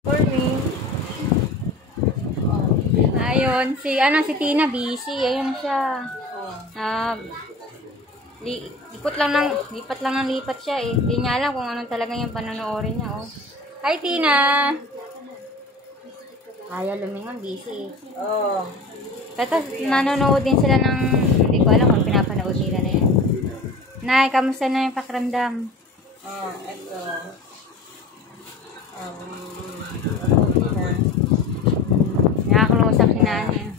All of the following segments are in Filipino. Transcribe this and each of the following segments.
Morning. Ayun, si Tina busy. Ayun siya. Lipat lang ng lipat siya eh. Hindi niya alam kung anong talaga yung panonoorin niya, oh. Hi, Tina! Ayaw lumingon, busy. Oh. Pero nanonood din sila ng, hindi ko alam kung pinapanood nila na yan. Nay, kamusta na yung pakiramdam? Ito. Nakaklose up si nanay.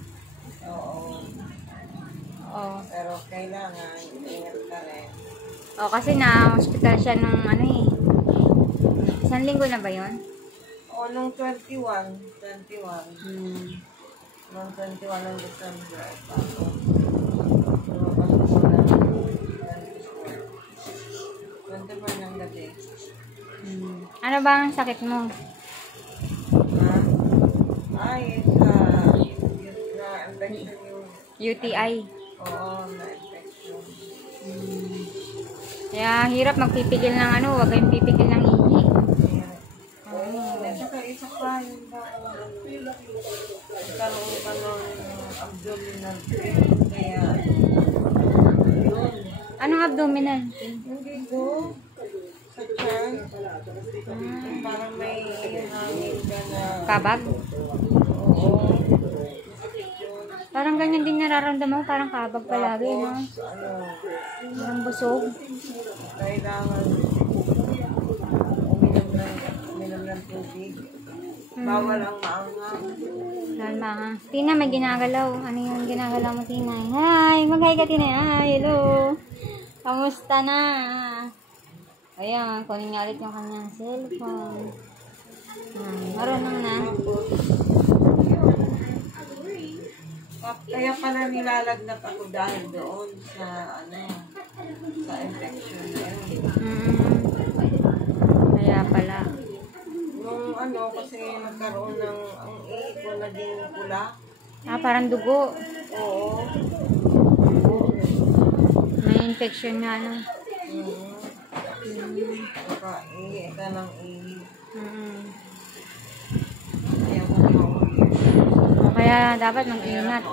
Oo. Oo. Pero kailangan, ingat ka rin. Oh, kasi na-hospital siya nung ano eh. Isang linggo na ba yun? O, nung 21. Nung 21 ng December. Tapos, lumabas ko na 24 ng gabi. Ano ba ang sakit mo? Ay, na-infection yung... UTI. Oo, na-infection. Kaya hirap magpipigil ng ano, huwag kayong pipigil ng ihi. At saka isa pa, yung karoon pa ng abdominal pain. Kaya, yun. Anong abdominal? Hindi ko. Sa tiyan. Parang may hangin ka na. Kabag? Oo. Parang ganyan din nararamdaman mo, parang kabag palagi, no? Parang busog. Kailangan uminom ng tubig. Bawal ang maanghang. Salma, ha? Tina, may ginagalaw. Ano yung ginagalaw mo, Tina? Hi! Mag-hi ka, Tina. Hi! Hello! Kamusta na? Ayan, kunin niya ulit yung kanyang cellphone. Marunong na. Kaya pala nilalagnat ako dahil doon sa sa infection na yun. Kaya pala. Nung kasi nagkaroon ng ang ihi ko naging pula. Parang dugo. Oo. May infection nga, no? Saka ihi ka ng ihi. Kaya ko mauwi. Kaya dapat mag-ingat.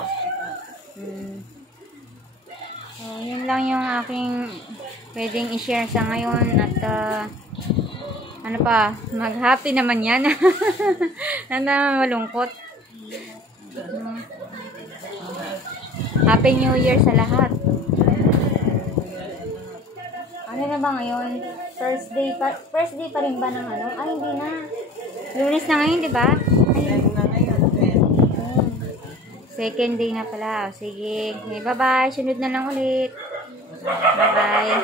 So, yun lang yung aking pwedeng i-share sa ngayon. At ano pa, mag-happy naman yan. Malungkot. Happy New Year sa lahat. Ano na ba ngayon? First day pa rin ba ng ano? Ay, hindi na. Lunes na ngayon, di ba? Second day na pala. Sige. Okay, bye-bye. Sunod na lang ulit. Bye-bye.